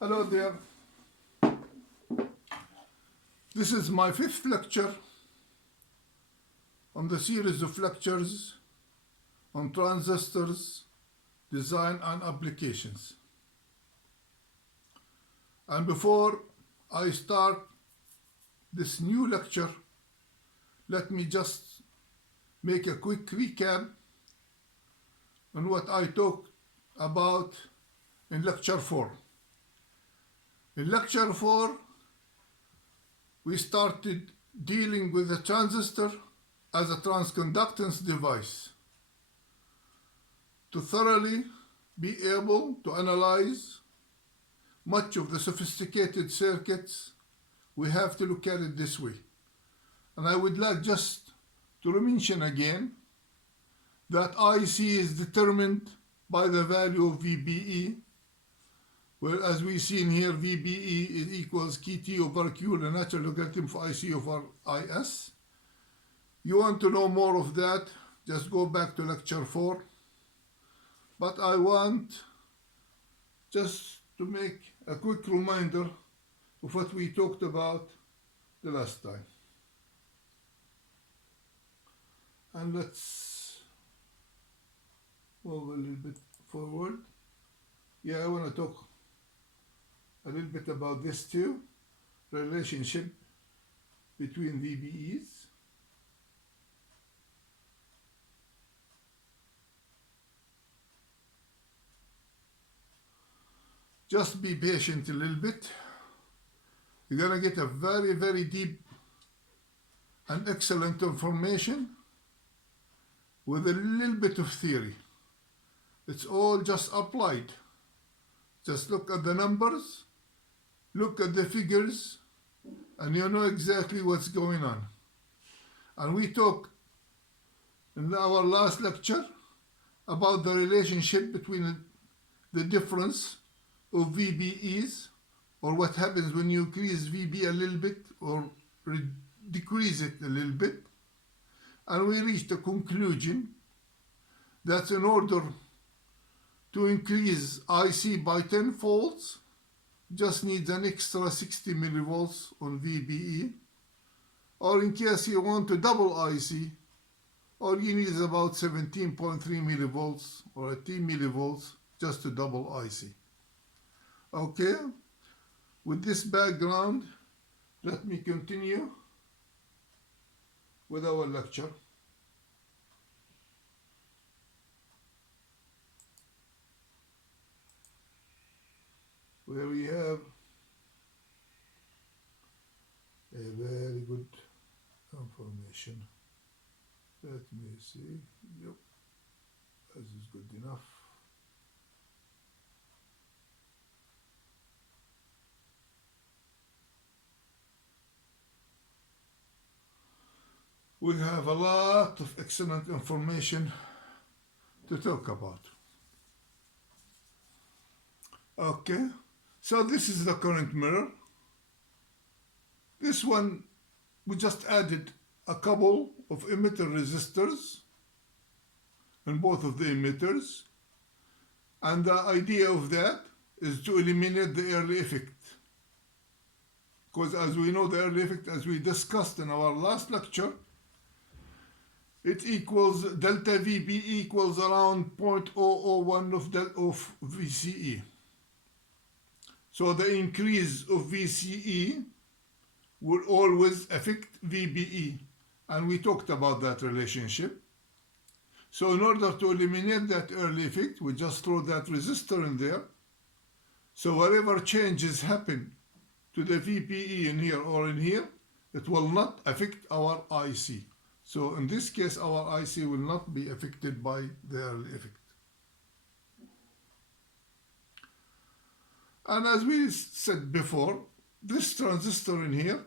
Hello there. This is my fifth lecture on the series of lectures on transistors, design and applications. And before I start this new lecture, let me just make a quick recap on what I talked about in lecture 4. In lecture 4, we started dealing with the transistor as a transconductance device to thoroughly be able to analyze much of the sophisticated circuits. We have to look at it this way. And I would like just to mention again that IC is determined by the value of VBE, where as we see in here, VBE is equals KT over Q, the natural logarithm for IC over IS. You want to know more of that, just go back to lecture 4. But I want just to make a quick reminder of what we talked about the last time. And let's move a little bit forward. Yeah, I want to talk a little bit about this too, relationship between VBEs. Just be patient a little bit. You're going to get a very, very deep and excellent information with a little bit of theory. It's all just applied. Just look at the numbers, look at the figures, and you know exactly what's going on. And we talked in our last lecture about the relationship between the difference of VBEs, or what happens when you increase VB a little bit or decrease it a little bit. And we reached a conclusion that in order to increase IC by 10 volts, just needs an extra 60 millivolts on VBE, or in case you want to double IC, all you need is about 17.3 millivolts or 18 millivolts just to double IC. Okay, with this background, let me continue with our lecture. Where we have a very good information. Let me see. Yep, this is good enough. We have a lot of excellent information to talk about. Okay, so this is the current mirror. This one, we just added a couple of emitter resistors in both of the emitters. And the idea of that is to eliminate the early effect. Because as we know, the early effect, as we discussed in our last lecture, it equals delta Vb equals around 0.001 of VCE. So the increase of VCE will always affect VBE. And we talked about that relationship. So in order to eliminate that early effect, we just throw that resistor in there. So whatever changes happen to the VBE in here or in here, it will not affect our IC. So in this case, our IC will not be affected by the early effect. And as we said before, this transistor in here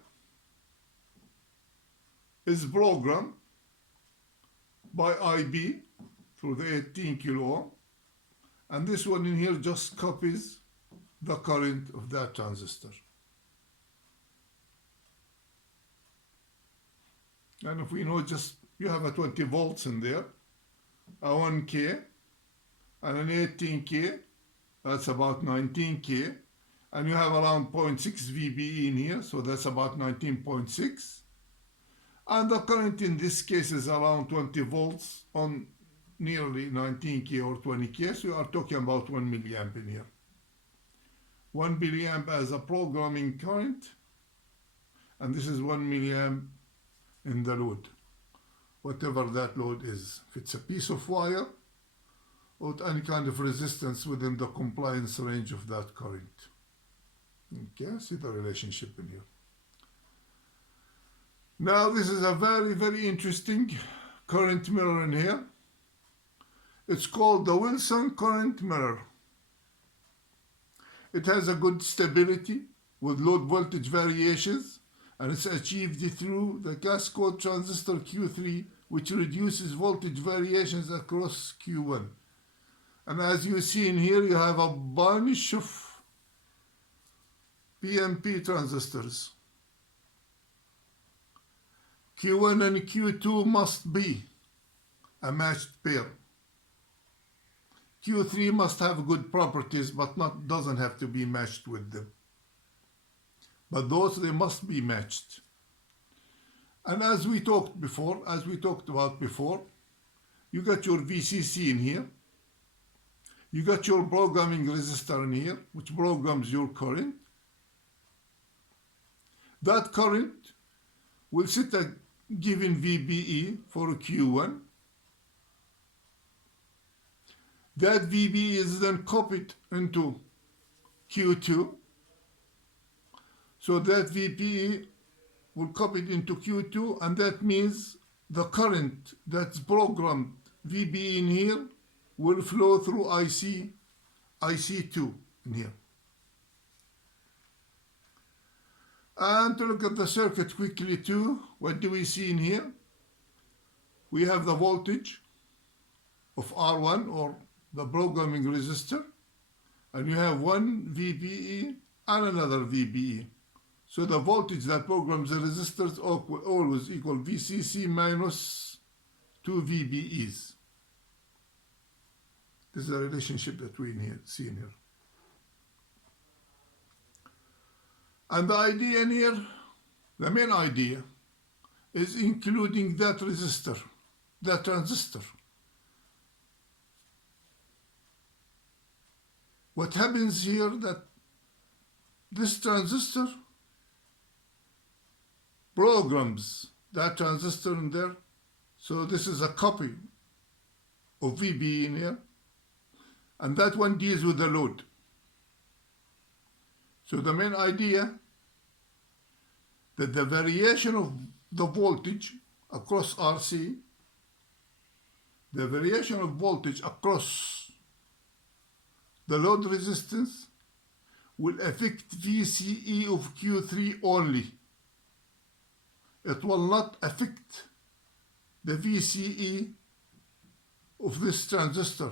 is programmed by IB through the 18 kilo ohm, and this one in here just copies the current of that transistor. And if we know, just you have a 20 volts in there, a 1K and an 18K, that's about 19K, and you have around 0.6 VBE in here, so that's about 19.6. And the current in this case is around 20 volts on nearly 19K or 20K, so you are talking about 1 milliamp in here. 1 milliamp as a programming current, and this is 1 milliamp in the load, whatever that load is. If it's a piece of wire or any kind of resistance within the compliance range of that current. Okay, see the relationship in here. Now this is a very, very interesting current mirror in here. It's called the Wilson current mirror. It has a good stability with load voltage variations, and it's achieved through the cascode transistor Q3, which reduces voltage variations across Q1. And as you see in here, you have a bunch of PNP transistors. Q1 and Q2 must be a matched pair. Q3 must have good properties, but doesn't have to be matched with them. But those, they must be matched. And as we talked about before, you got your VCC in here. You got your programming resistor in here, which programs your current. That current will set a given VBE for Q1. That VBE is then copied into Q2. So that VBE will copy it into Q2, and that means the current that's programmed VBE in here will flow through IC2 in here. And to look at the circuit quickly too, what do we see in here? We have the voltage of R1, or the programming resistor, and you have one VBE and another VBE. So the voltage that programs the resistors always equal VCC minus 2 VBEs. This is the relationship that we see in here. And the idea in here, the main idea, is including that resistor, that transistor. What happens here, that this transistor programs that transistor in there. So this is a copy of VB in here, and that one deals with the load. So the main idea that the variation of the voltage across RC, the variation of voltage across the load resistance will affect VCE of Q3 only. It will not affect the VCE of this transistor,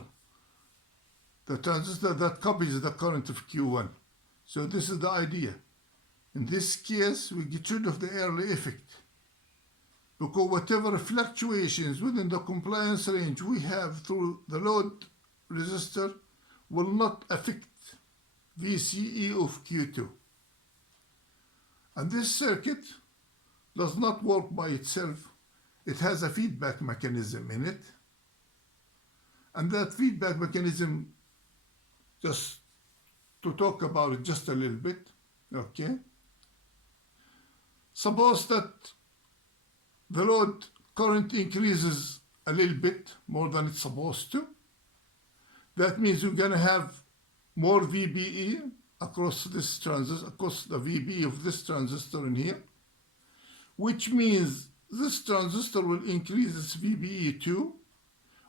the transistor that copies the current of Q1. So this is the idea. In this case, we get rid of the early effect, because whatever fluctuations within the compliance range we have through the load resistor will not affect VCE of Q2. And this circuit does not work by itself. It has a feedback mechanism in it. And that feedback mechanism, just to talk about it just a little bit, okay? Suppose that the load current increases a little bit more than it's supposed to. That means you're gonna have more VBE across this transistor, across the VBE of this transistor in here, which means this transistor will increase its VBE too,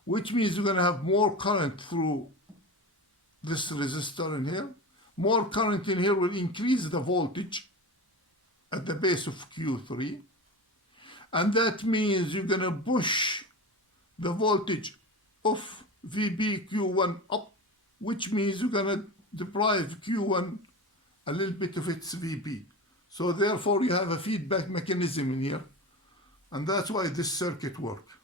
which means you're gonna have more current through this resistor in here. More current in here will increase the voltage at the base of Q3, and that means you're gonna push the voltage of VB Q1 up, which means you're gonna deprive Q1 a little bit of its VB. So therefore you have a feedback mechanism in here, and that's why this circuit works.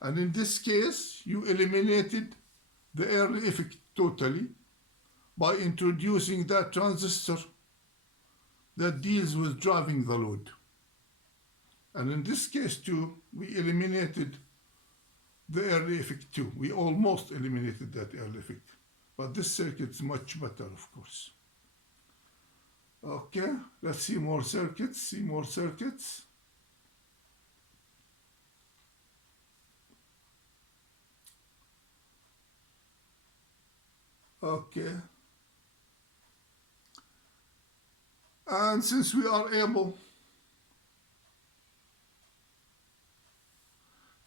And in this case, you eliminated the early effect totally, by introducing that transistor that deals with driving the load. And in this case too, we eliminated the early effect too. We almost eliminated that early effect. But this circuit is much better, of course. Okay, let's see more circuits, Okay. And since we are able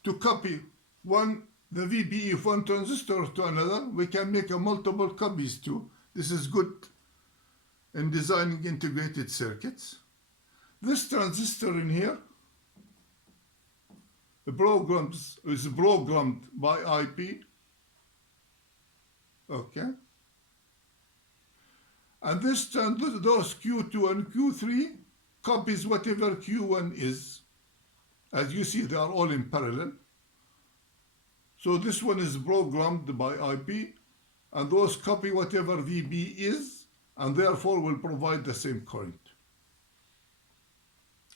to copy the VBE of one transistor to another, we can make multiple copies too. This is good in designing integrated circuits. This transistor in here is programmed by IP. Okay. And those Q2 and Q3 copies whatever Q1 is. As you see, they are all in parallel. So this one is programmed by IP, and those copy whatever VB is, and therefore will provide the same current.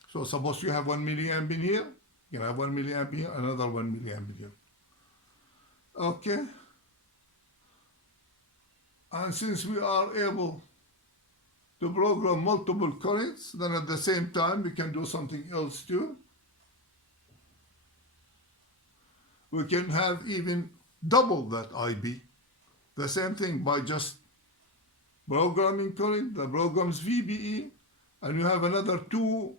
So suppose you have 1 milliamp in here, you can have 1 milliamp here, another 1 milliamp here. Okay. And since we are able to program multiple currents, then at the same time we can do something else too. We can have even double that IB. The same thing by just programming current, the program's VBE, and you have another two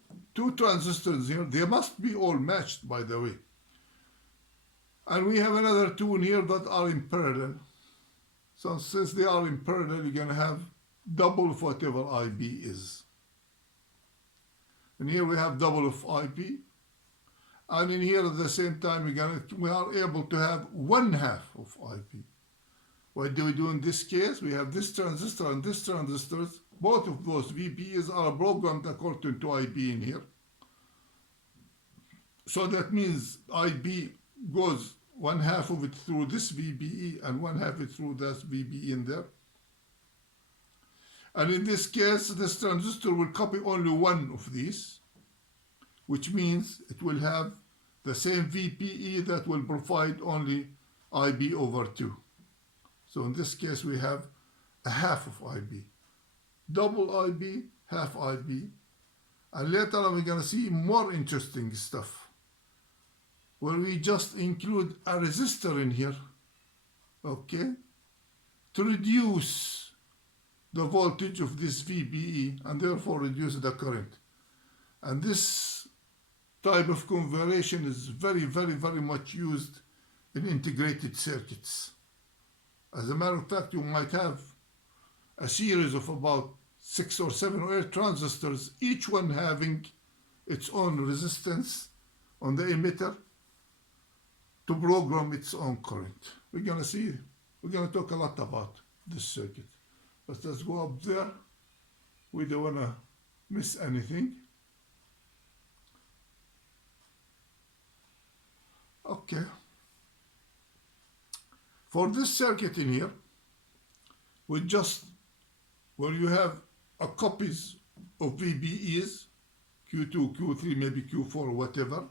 transistors here. They must be all matched, by the way. And we have another two in here that are in parallel. So since they are in parallel, you're going to have double of whatever IB is. And here we have double of IB. And in here at the same time, we are able to have 1/2 of IP. What do we do in this case? We have this transistor and this transistor. Both of those VBEs are programmed according to IB in here. So that means IB goes 1/2 of it through this VBE and 1/2 it through that VBE in there. And in this case, this transistor will copy only one of these, which means it will have the same VPE that will provide only IB over 2. So in this case, we have 1/2 of IB. Double IB, 1/2 IB. And later on, we're going to see more interesting stuff, where we just include a resistor in here, okay, to reduce the voltage of this VBE and therefore reduce the current. And this type of configuration is very, very, very much used in integrated circuits. As a matter of fact, you might have a series of about 6 or 7 or 8 transistors, each one having its own resistance on the emitter to program its own current. We're going to talk a lot about this circuit. But let's go up there. We don't want to miss anything. Okay. For this circuit in here, where you have a copies of VBEs, Q2, Q3, maybe Q4 or whatever,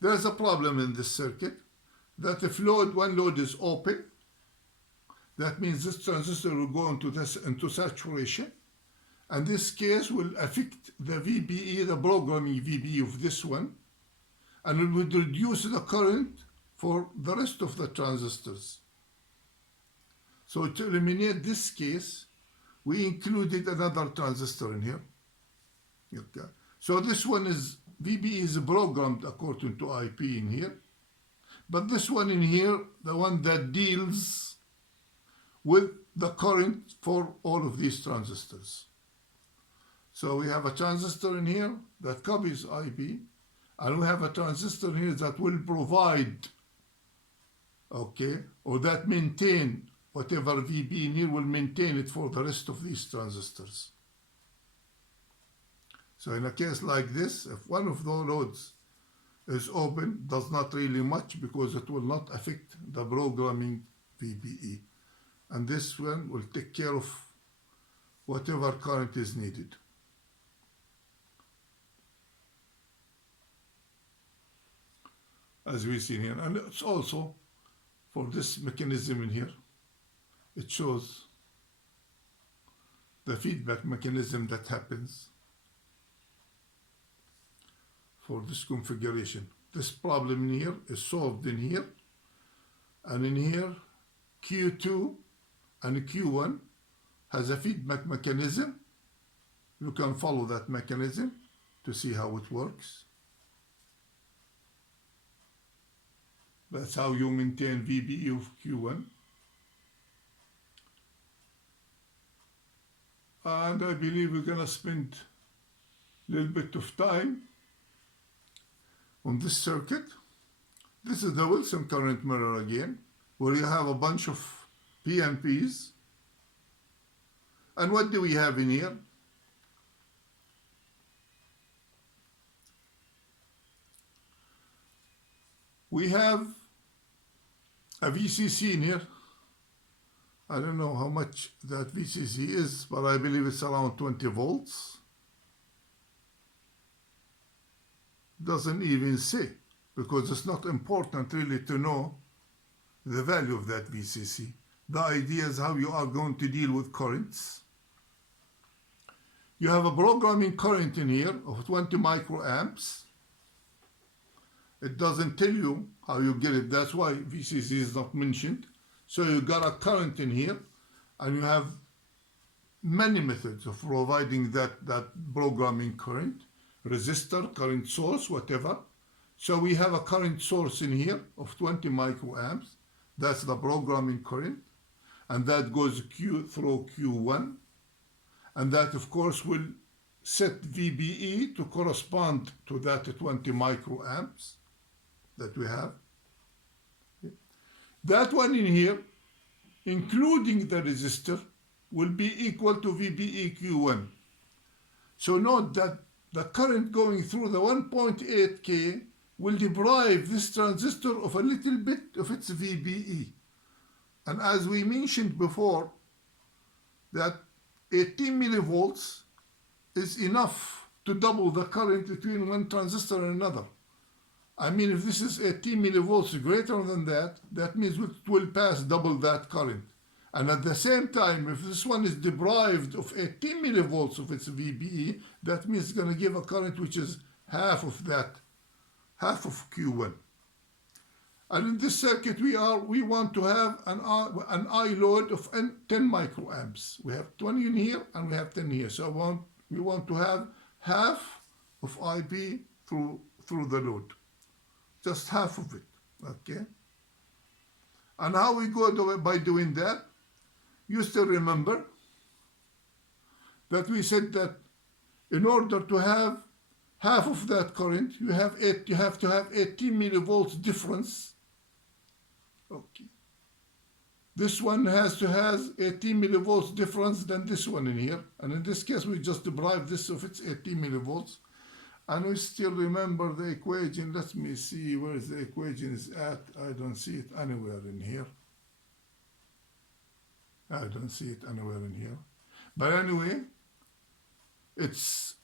there's a problem in this circuit that if one load is open, that means this transistor will go into saturation, and this case will affect the VBE, the programming VBE of this one, and it would reduce the current for the rest of the transistors. So to eliminate this case, we included another transistor in here. Okay. So this one is VBE is programmed according to IP in here, but this one in here, the one that deals with the current for all of these transistors. So we have a transistor in here that copies IP, and we have a transistor here that will provide, okay, or that maintain whatever VB in here will maintain it for the rest of these transistors. So in a case like this, if one of the loads is open, does not really much because it will not affect the programming VBE. And this one will take care of whatever current is needed. As we see here, and it's also for this mechanism in here, it shows the feedback mechanism that happens for this configuration. This problem in here is solved in here, and in here Q2 and Q1 has a feedback mechanism. You can follow that mechanism to see how it works. That's how you maintain VBE of Q1. And I believe we're going to spend a little bit of time on this circuit. This is the Wilson current mirror again, where you have a bunch of PNPs. And what do we have in here? We have a VCC in here. I don't know how much that VCC is, but I believe it's around 20 volts. Doesn't even say, because it's not important really to know the value of that VCC. The idea is how you are going to deal with currents. You have a programming current in here of 20 microamps. It doesn't tell you how you get it. That's why VCC is not mentioned. So you got a current in here, and you have many methods of providing that programming current, resistor, current source, whatever. So we have a current source in here of 20 microamps. That's the programming current, and that goes through Q1, and that of course will set VBE to correspond to that 20 microamps that we have. That one in here, including the resistor, will be equal to VBE Q1. So note that the current going through the 1.8K will deprive this transistor of a little bit of its VBE. And as we mentioned before, that 18 millivolts is enough to double the current between one transistor and another. I mean, if this is 18 millivolts greater than that, that means it will pass double that current. And at the same time, if this one is deprived of 18 millivolts of its VBE, that means it's going to give a current which is half of that, half of Q1. And in this circuit, we want to have an I load of 10 microamps. We have 20 in here and we have 10 here. So we want to have half of IB through the load. Just half of it, okay? And how we go by doing that? You still remember that we said that in order to have half of that current, you have to have 18 millivolts difference. Okay. This one has 18 millivolts difference than this one in here. And in this case, we just deprive this of its 18 millivolts. And we still remember the equation. Let me see where the equation is at. I don't see it anywhere in here. I don't see it anywhere in here. But anyway, it's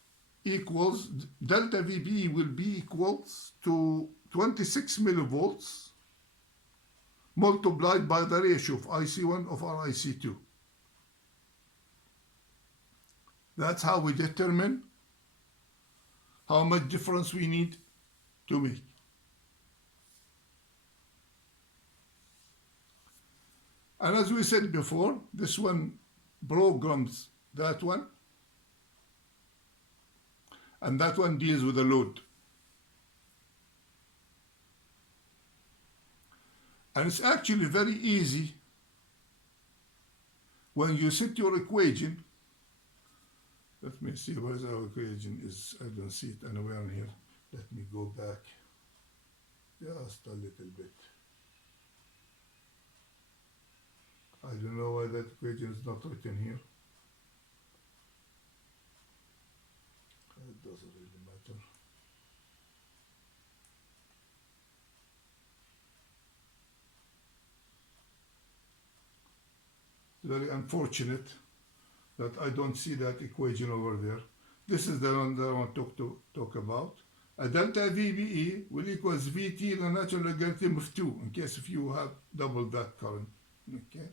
equals, delta Vbe will be equals to 26 millivolts multiplied by the ratio of IC1 over IC2. That's how we determine how much difference we need to make. And as we said before, this one programs that one, and that one deals with the load. And it's actually very easy when you set your equation. Let me see where our equation is. I don't see it anywhere in here. Let me go back just a little bit. I don't know why that equation is not written here. It doesn't really matter. Very unfortunate that I don't see that equation over there. This is the one that I want to talk about. A delta Vbe will equals Vt, the natural logarithm of 2, in case if you have double that current. Okay.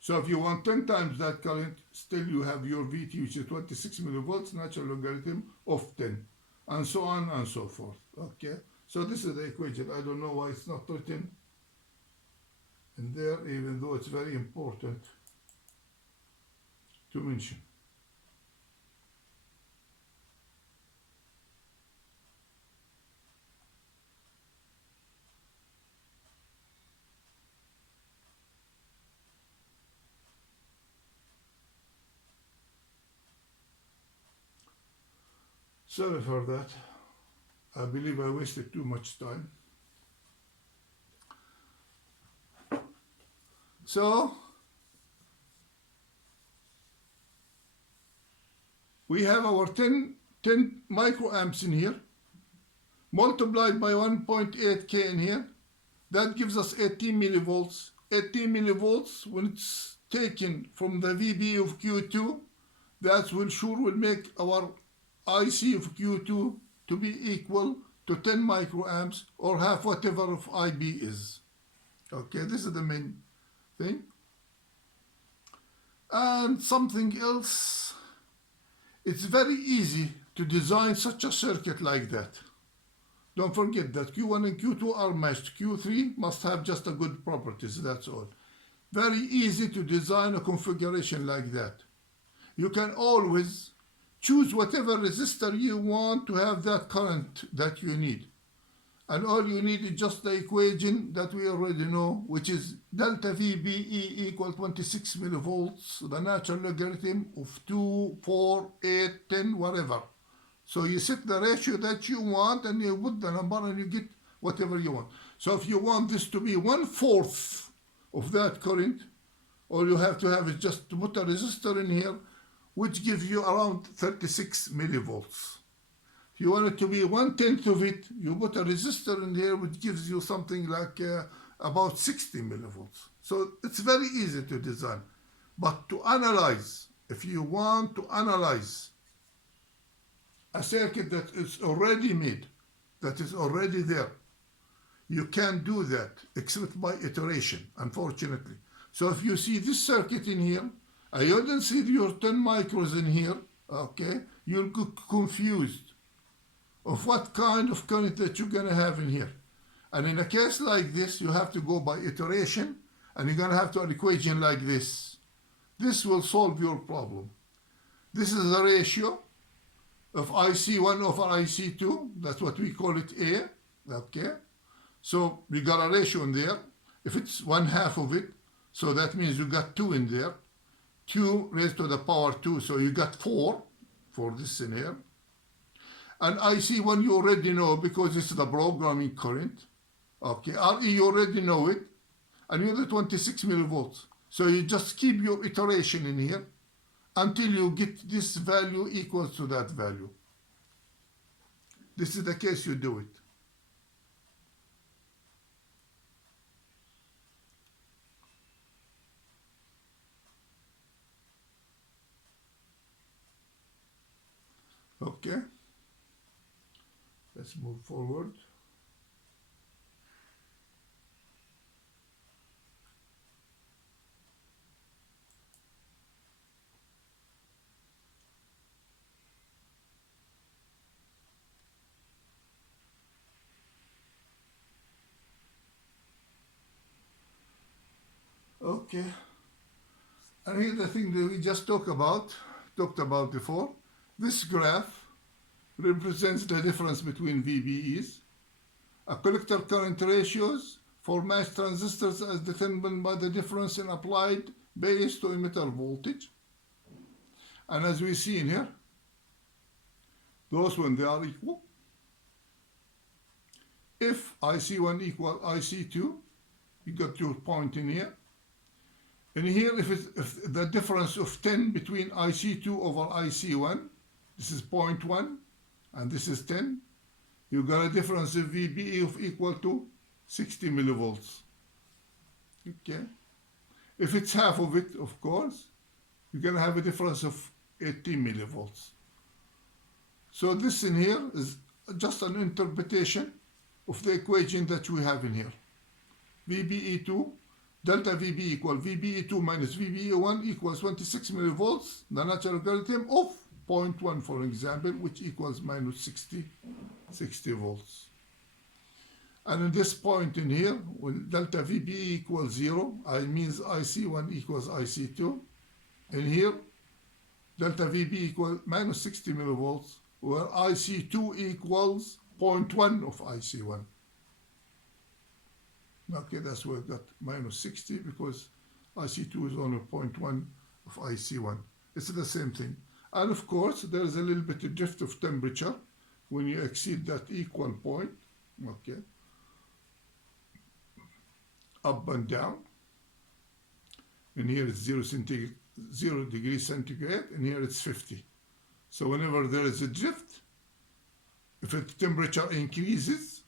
So if you want 10 times that current, still you have your Vt, which is 26 millivolts, natural logarithm of 10, and so on and so forth. Okay. So this is the equation. I don't know why it's not written in there, even though it's very important to mention. Sorry for that. I believe I wasted too much time. So we have our 10 microamps in here, multiplied by 1.8K in here. That gives us 18 millivolts. 18 millivolts, when it's taken from the Vb of Q2, that will make our IC of Q2 to be equal to 10 microamps, or half whatever of IB is. Okay, this is the main thing. And something else, it's very easy to design such a circuit like that. Don't forget that Q1 and Q2 are matched. Q3 must have just a good properties, that's all. Very easy to design a configuration like that. You can always choose whatever resistor you want to have that current that you need. And all you need is just the equation that we already know, which is delta Vbe equal 26 millivolts, the natural logarithm of 2, 4, 8, 10, whatever. So you set the ratio that you want and you put the number and you get whatever you want. So if you want this to be 1/4 of that current, all you have to have is just to put a resistor in here, which gives you around 36 millivolts. If you want it to be 1/10 of it, you put a resistor in here, which gives you something like about 60 millivolts. So it's very easy to design. But to analyze, if you want to analyze a circuit that is already made, that is already there, you can't do that except by iteration, unfortunately. So if you see this circuit in here, I don't see your 10 micros in here, okay, you'll get confused of what kind of current that you're going to have in here. And in a case like this, you have to go by iteration, and you're going to have to have an equation like this. This will solve your problem. This is the ratio of IC1 over IC2. That's what we call it A, okay? So we got a ratio in there. If it's 1/2 of it, so that means you got 2 in there. 2 raised to the power 2, so you got 4 for this in here. And IC1 you already know because it's the programming current. Okay, RE you already know it, and you're the 26 millivolts. So you just keep your iteration in here until you get this value equals to that value. This is the case you do it. Okay, let's move forward. Okay, and here's the thing that we just talked about before. This graph represents the difference between VBEs. A collector current ratios for matched transistors as determined by the difference in applied base to emitter voltage. And as we see in here, those when they are equal, if IC1 equal IC2, you got your point in here. And here, if the difference of 10 between IC2 over IC1, this is 0.1, and this is 10, you got a difference of VBE of equal to 60 millivolts. Okay. If it's half of it, of course, you're going to have a difference of 18 millivolts. So this in here is just an interpretation of the equation that we have in here. VBE2, delta Vb equal VBE2 minus VBE1 equals 26 millivolts, the natural logarithm of 0.1, for example, which equals minus 60 volts. And in this point in here, when delta Vb equals 0, I means IC1 equals IC2. In here, delta Vb equals minus 60 millivolts, where IC2 equals 0.1 of IC1. Okay, that's where I got minus 60, because IC2 is only 0.1 of IC1. It's the same thing. And of course, there is a little bit of drift of temperature when you exceed that equal point. Okay. Up and down. And here it's 0 degrees centigrade, and here it's 50. So whenever there is a drift, if the temperature decreases,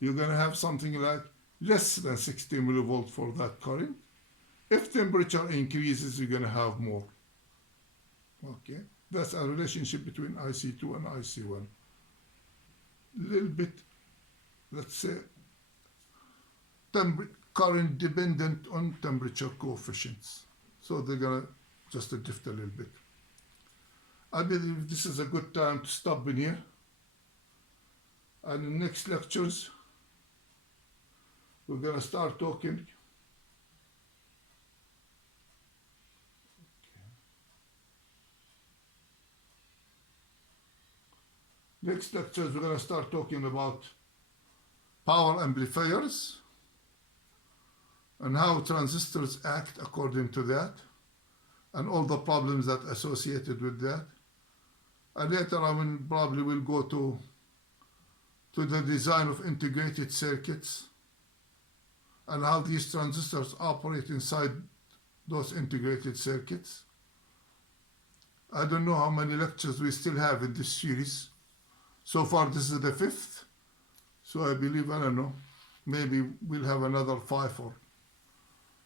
you're going to have something like less than 60 millivolts for that current. If temperature increases, you're going to have more. Okay, that's a relationship between IC2 and IC1. Little bit, let's say, current dependent on temperature coefficients. So they're going to just drift a little bit. I believe this is a good time to stop in here. And in the next lectures, we're going to start talking. Next lectures, we're going to start talking about power amplifiers and how transistors act according to that, and all the problems that are associated with that. And later on, probably we'll go to the design of integrated circuits and how these transistors operate inside those integrated circuits. I don't know how many lectures we still have in this series. So far, this is the 5th. So I believe, I don't know, maybe we'll have another 5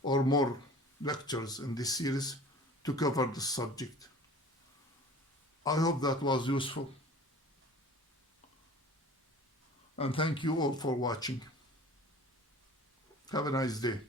or more lectures in this series to cover the subject. I hope that was useful. And thank you all for watching. Have a nice day.